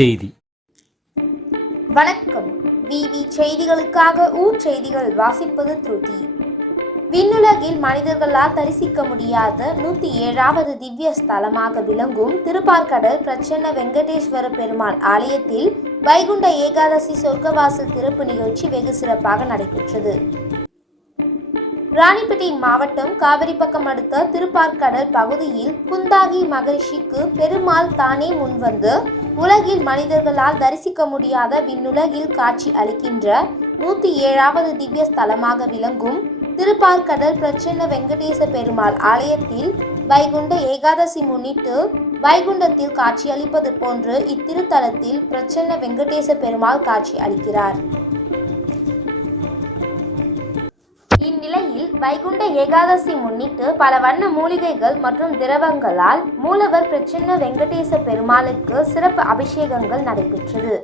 செய்தி. வணக்கம். விவி செய்திகளுக்காக ஊர் செய்திகள் வாசிப்பது திருதி. விண்ணுலகில் மனிதர்களால் தரிசிக்க முடியாத நூத்தி ஏழாவது திவ்ய ஸ்தலமாக விளங்கும் திருப்பார்கடல் பிரச்சன்ன வெங்கடேஸ்வர பெருமாள் ஆலயத்தில் வைகுண்ட ஏகாதசி சொர்க்கவாசல் திறப்பு நிகழ்ச்சி வெகு சிறப்பாக நடைபெற்றது. ராணிப்பேட்டை மாவட்டம் காவிரிப்பக்கம் அடுத்த திருப்பார்கடல் பகுதியில் குந்தாகி மகரிஷிக்கு பெருமாள் தானே முன்வந்து உலகில் மனிதர்களால் தரிசிக்க முடியாத விண்ணுலகில் காட்சி அளிக்கின்ற நூத்தி ஏழாவது திவ்ய ஸ்தலமாக விளங்கும் திருப்பார்கடல் பிரச்சன்ன வெங்கடேச பெருமாள் ஆலயத்தில் வைகுண்ட ஏகாதசி முன்னிட்டு வைகுண்டத்தில் காட்சி அளிப்பது போன்று இத்திருத்தலத்தில் பிரச்சன்ன வெங்கடேச பெருமாள் காட்சி அளிக்கிறார். வைகுண்ட ஏகாதசி முன்னிட்டு பல வண்ண மூலிகைகள் மற்றும் திரவங்களால் மூலவர் பிரச்சன்ன வெங்கடேச பெருமாளுக்கு சிறப்பு அபிஷேகங்கள் நடைபெற்றது.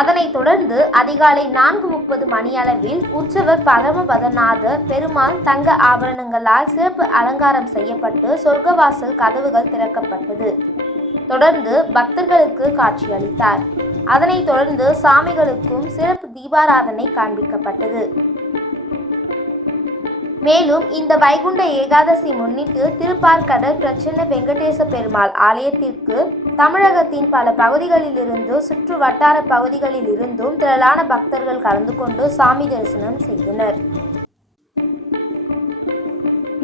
அதனைத் தொடர்ந்து அதிகாலை நான்கு முப்பது மணியளவில் உற்சவர் பரமபதநாத பெருமாள் தங்க ஆபரணங்களால் சிறப்பு அலங்காரம் செய்யப்பட்டு சொர்க்கவாசல் கதவுகள் திறக்கப்பட்டது. தொடர்ந்து பக்தர்களுக்கு காட்சியளித்தார். அதனைத் தொடர்ந்து சாமிகளுக்கும் சிறப்பு தீபாராதனை காண்பிக்கப்பட்டது. மேலும் இந்த வைகுண்ட ஏகாதசி முன்னிட்டு திருப்பார்கடல் பிரச்சன்ன வெங்கடேச பெருமாள் ஆலயத்திற்கு தமிழகத்தின் பல பகுதிகளிலிருந்து சுற்று வட்டார பகுதிகளில் இருந்தும் திரளான பக்தர்கள் கலந்து கொண்டு சாமி தரிசனம் செய்தனர்.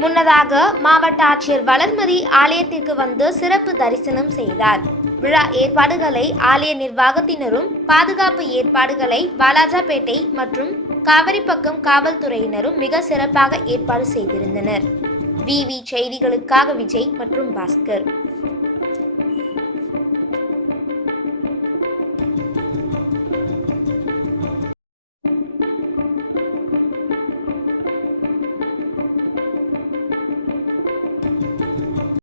முன்னதாக மாவட்ட ஆட்சியர் வளர்மதி ஆலயத்திற்கு வந்து சிறப்பு தரிசனம் செய்தார். விழா ஏற்பாடுகளை ஆலய நிர்வாகத்தினரும் பாதுகாப்பு ஏற்பாடுகளை வாலாஜாபேட்டை மற்றும் காவிரிப்பக்கம் காவல்துறையினரும் மிக சிறப்பாக ஏற்பாடு செய்திருந்தனர். விவி செய்திகளுக்காக விஜய் மற்றும் பாஸ்கர்.